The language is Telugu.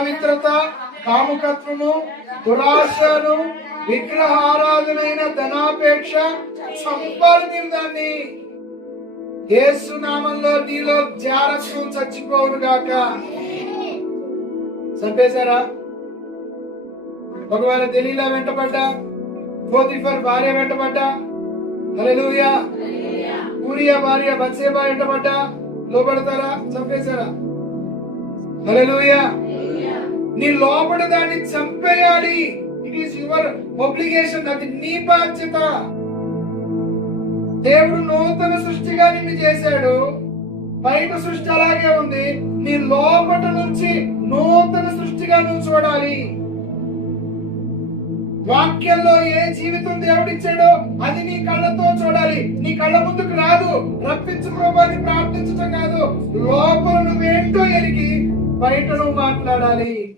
పవిత్రత, కాముకత్వము, దురాశను, విగ్రహారాధనైన ధనాపేక్ష సంపాదించిన దాన్ని యేసు నామంలో నీలో జారత్వం చచ్చిపోవును గాక. చంపేశారా? ఒకవేళ దెలీలా వెంటబడ్డా, పోతిఫర్ భార్య వెంటబడ్డా, హల్లెలూయా, ఊరియా భార్య బత్షెబా వెంటబడ్డా లోబడతారా? చంపేశారా? హల్లెలూయా. నీ లోపల దాన్ని చంపేయాలి. It is your obligation. అది నీ బాధ్యత. దేవుడు నూతన సృష్టిగా నిన్ను చేశాడు. బయట సృష్టి అలాగే ఉంది. నీ లోపల నుంచి నూతన సృష్టిగా నువ్వు చూడాలి. వాక్యంలో ఏ జీవితం దేవుడిచ్చాడో అది నీ కళ్ళతో చూడాలి. నీ కళ్ళ ముందుకు రాదు. రప్పించు ప్రభుని ప్రార్థించటం కాదు. లోపల నువ్వేంటో ఎరిగి బయట నువ్వు మాట్లాడాలి.